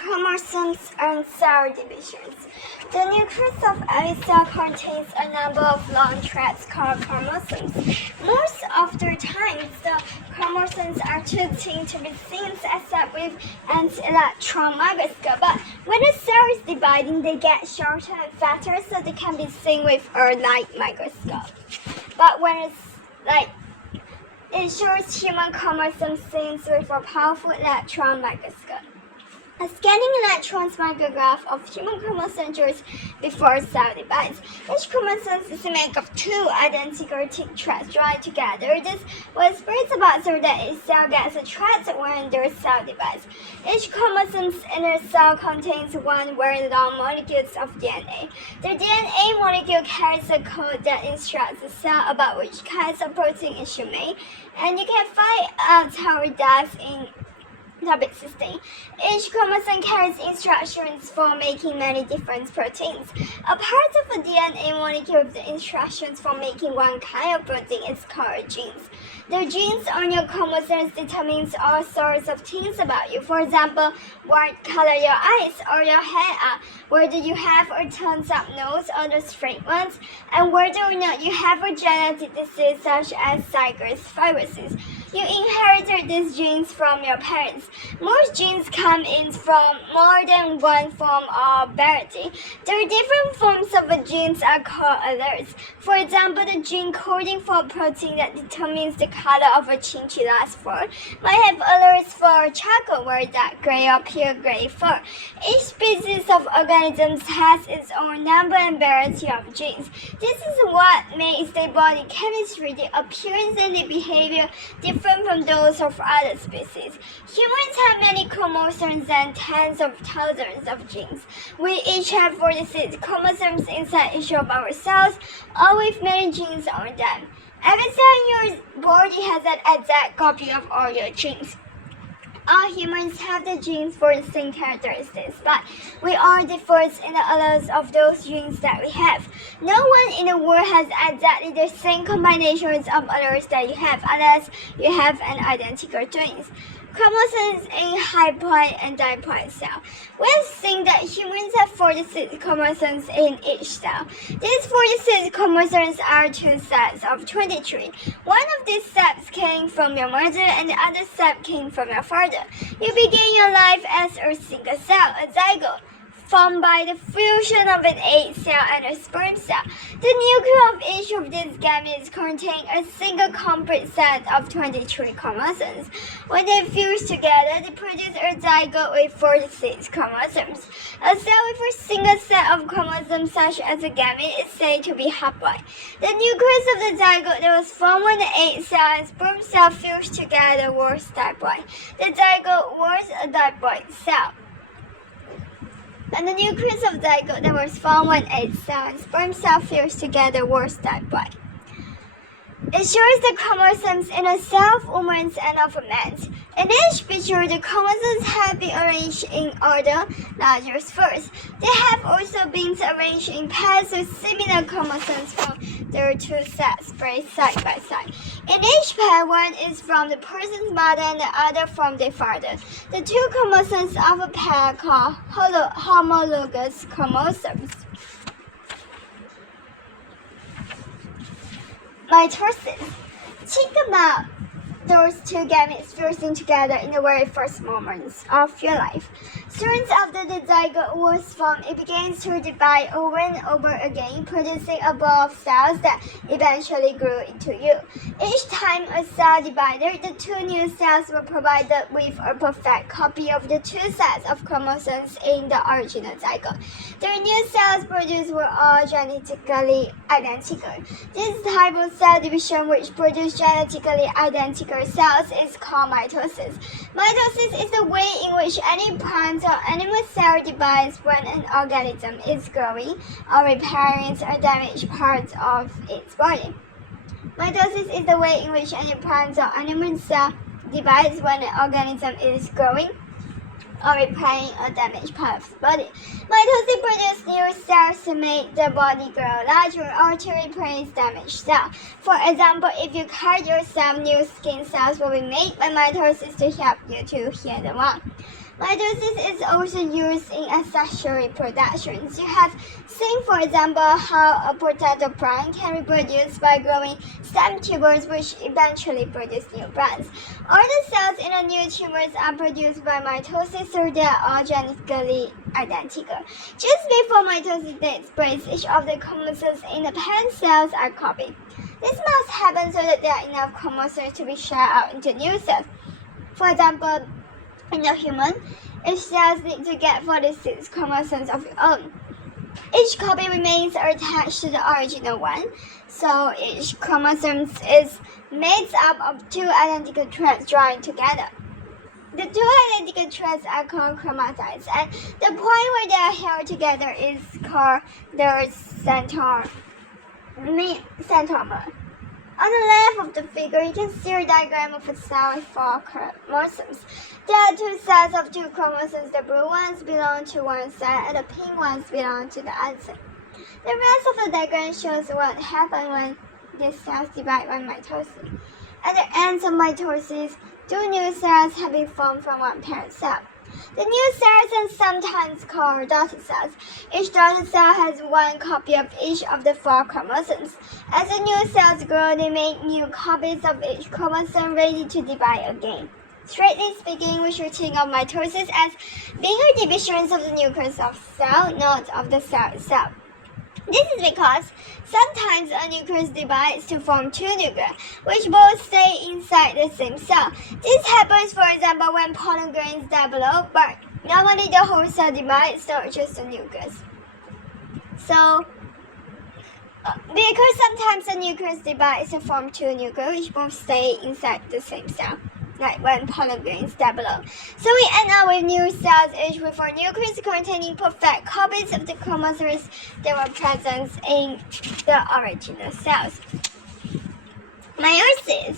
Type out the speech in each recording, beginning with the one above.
chromosomes and cell divisions. The nucleus of every cell contains a number of long threads called chromosomes. Most of the time, the chromosomes are too thin to be seen except with an electron microscope. But when a cell is dividing, they get shorter and fatter, so they can be seen with a light microscope. But when it shows human chromosomes seen with a powerful electron microscope. A scanning electron micrograph of human chromosomes shows before cell divides. Each chromosome is made of two identical thick threads joined together. This will spread about so that a cell gets a thread when the cell divides. Each chromosome in a cell contains one very long molecules of DNA. The DNA molecule carries a code that instructs the cell about which kinds of protein it should make, and you can find out how it does in Topic 16. Each chromosome carries instructions for making many different proteins. A part of a DNA molecule with the instructions for making one kind of protein is called genes. The genes on your chromosomes determines all sorts of things about you. For example, what color your eyes or your hair are, whether you have a turned-up nose or the straight ones, and whether or not you have a genetic disease such as Sjogren's viruses. You inherited these genes from your parents. Most genes come in from more than one form or variety. The different forms of the genes are called alleles. For example, the gene coding for a protein that determines the color of a chinchilla's fur might have alleles for charcoal or dark gray or pure gray fur. Each species of organisms has its own number and variety of genes. This is what makes their body chemistry, the appearance, and the behavior different from those of other species. Humans have many chromosomes and tens of thousands of genes. We each have 46 chromosomes inside each of our cells, all with many genes on them. Every cell in your body has an exact copy of all your genes. All humans have the genes for the same characteristics, but we all differ in the alleles of those genes that we have. No one in the world has exactly the same combinations of alleles that you have unless you have an identical twins. Chromosomes in haploid and diploid cell. We have seen that humans have 46 chromosomes in each cell. These 46 chromosomes are two sets of 23. One of these sets came from your mother and the other set came from your father. You begin your life as a single cell, a zygote, formed by the fusion of an egg cell and a sperm cell. The nucleus of each of these gametes contain a single complete set of 23 chromosomes. When they fuse together, they produce a zygote with 46 chromosomes. A cell with a single set of chromosomes, such as a gamete, is said to be haploid. The nucleus of the zygote that was formed when the egg cell and sperm cell fused together was diploid. The zygote was a diploid cell. And the nucleus of zygote that was formed when egg cell and sperm cell fused together was diploid. It shows the chromosomes in a cell of women and of men. In each picture, the chromosomes have been arranged in order, largest first. They have also been arranged in pairs with similar chromosomes from their two sets placed side by side. In each pair, one is from the person's mother and the other from their father. The two chromosomes of a pair are called homologous chromosomes. Mitosis. Think about those two gametes fusing together in the very first moments of your life. Soon after the zygote was formed, it begins to divide over and over again, producing a ball of cells that eventually grew into you. Each time a cell divided, the two new cells were provided with a perfect copy of the two sets of chromosomes in the original zygote. The new cells produced were all genetically identical. This type of cell division, which produces genetically identical cells, is called mitosis. Mitosis is the way in which any plant or animal cell divides when an organism is growing or repairing a damaged part of its body. Mitosis is the way in which any plant or animal cell divides when an organism is growing or repairing a damaged part of the body. Mitosis produces new cells to make the body grow larger or to replace damaged cells. For example, if you cut yourself, new skin cells will be made by mitosis to help you to heal the wound. Mitosis is also used in accessory productions. You have seen, for example, how a potato plant can reproduce by growing stem tubers which eventually produce new plants. All the cells in the new tumors are produced by mitosis, so they are all genetically identical. Just before mitosis takes place, each of the chromosomes in the parent cells are copied. This must happen so that there are enough chromosomes to be shared out into new cells. For example, in the human, each cell needs to get 46 chromosomes of its own. Each copy remains attached to the original one, so each chromosome is made up of two identical threads joined together. The two identical threads are called chromatids, and the point where they are held together is called the centromer. On the left of the figure, you can see a diagram of a cell with 4 chromosomes. There are 2 sets of 2 chromosomes. The blue ones belong to one set, and the pink ones belong to the other set. The rest of the diagram shows what happens when these cells divide by mitosis. At the ends of mitosis, 2 new cells have been formed from one parent cell. The new cells are sometimes called dotted cells. Each dotted cell has 1 copy of each of the 4 chromosomes. As the new cells grow, they make new copies of each chromosome ready to divide again. Strictly speaking, we should think of mitosis as being a division of the nucleus of cell, not of the cell itself. This is because sometimes a nucleus divides to form 2 nuclei, which both stay inside the same cell. This happens, for example, when pollen grains develop, but normally the whole cell divides, not just the nucleus. So, because sometimes the nucleus divides to form 2 nuclei, which both stay inside the same cell, like when pollen grains develop. So we end up with new cells, each with a nucleus containing perfect copies of the chromosomes that were present in the original cells. Meiosis.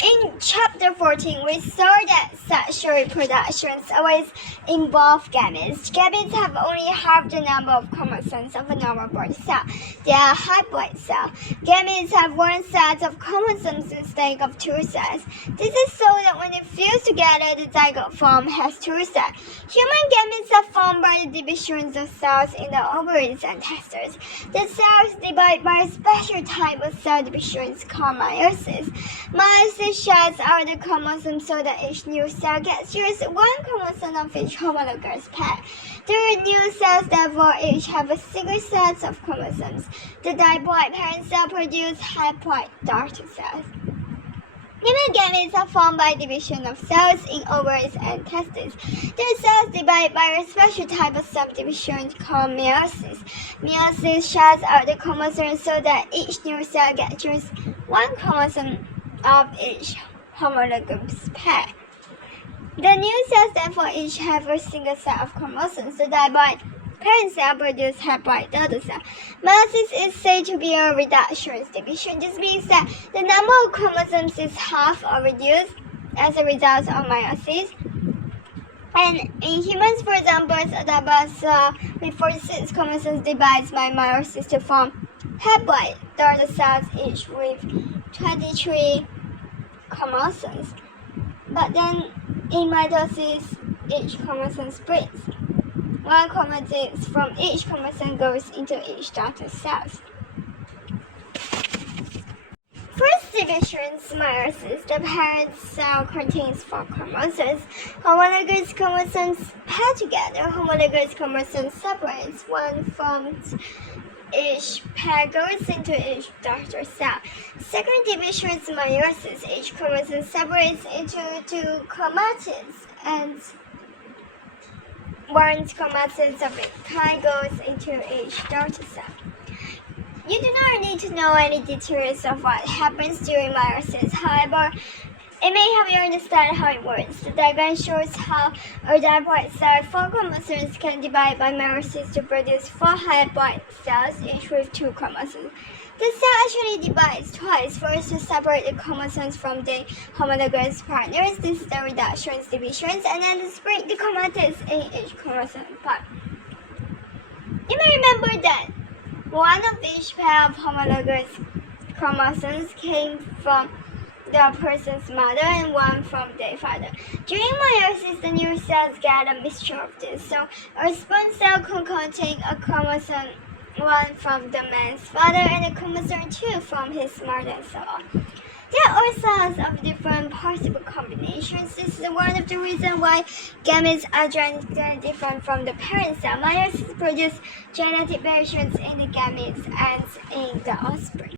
In chapter 14, we saw that sexual reproductions always involve gametes. Gametes have only half the number of chromosomes of a normal body cell. They are haploid cells. Gametes have 1 set of chromosomes instead of 2 sets. This is so that when they fuse together, the zygote form has 2 sets. Human gametes are formed by the divisions of cells in the ovaries and testes. The cells divide by a special type of cell division called meiosis. Meiosis sheds out the chromosomes so that each new cell gets just 1 chromosome of each homologous pair. The new cells therefore each have a single set of chromosomes. The diploid parent cell produces haploid daughter cells. Human gametes are formed by division of cells in ovaries and testes. The cells divide by a special type of subdivision called meiosis. Meiosis sheds out the chromosomes so that each new cell gets just 1 chromosome of each homologous pair. The new cells therefore each have a single set of chromosomes. The diploid parent cell produces haploid daughter cell. Meiosis is said to be a reductionist division. This means that the number of chromosomes is half or reduced as a result of meiosis. And in humans, for example, a double cell with 46 chromosomes divides by meiosis to form haploid daughter cells, each with 23 chromosomes. But then in mitosis, each chromosome splits. 1 chromosome from each chromosome goes into each daughter cells. First division, meiosis. The parent cell contains 4 chromosomes. Homologous chromosomes pair together. Homologous chromosomes separates. 1 from each pair goes into each daughter cell. Second division is meiosis. Each chromosome separates into 2 chromatids, and 1 chromatid of a kind goes into each daughter cell. You do not need to know any details of what happens during meiosis. However, it may help you understand how it works. The diagram shows how a diploid cell with 4 chromosomes can divide by meiosis to produce 4 haploid cells, each with 2 chromosomes. The cell actually divides twice, first to separate the chromosomes from the homologous partners, this is the reductionist divisions, and then to split the chromatids in each chromosome part. You may remember that one of each pair of homologous chromosomes came from the person's mother and one from their father. During meiosis, the new cells get a mixture of this. So a sperm cell could contain a chromosome 1 from the man's father and a chromosome 2 from his mother and so on. There are cells of different possible combinations. This is one of the reasons why gametes are genetically different from the parent cell. Meiosis produces genetic variations in the gametes and in the offspring.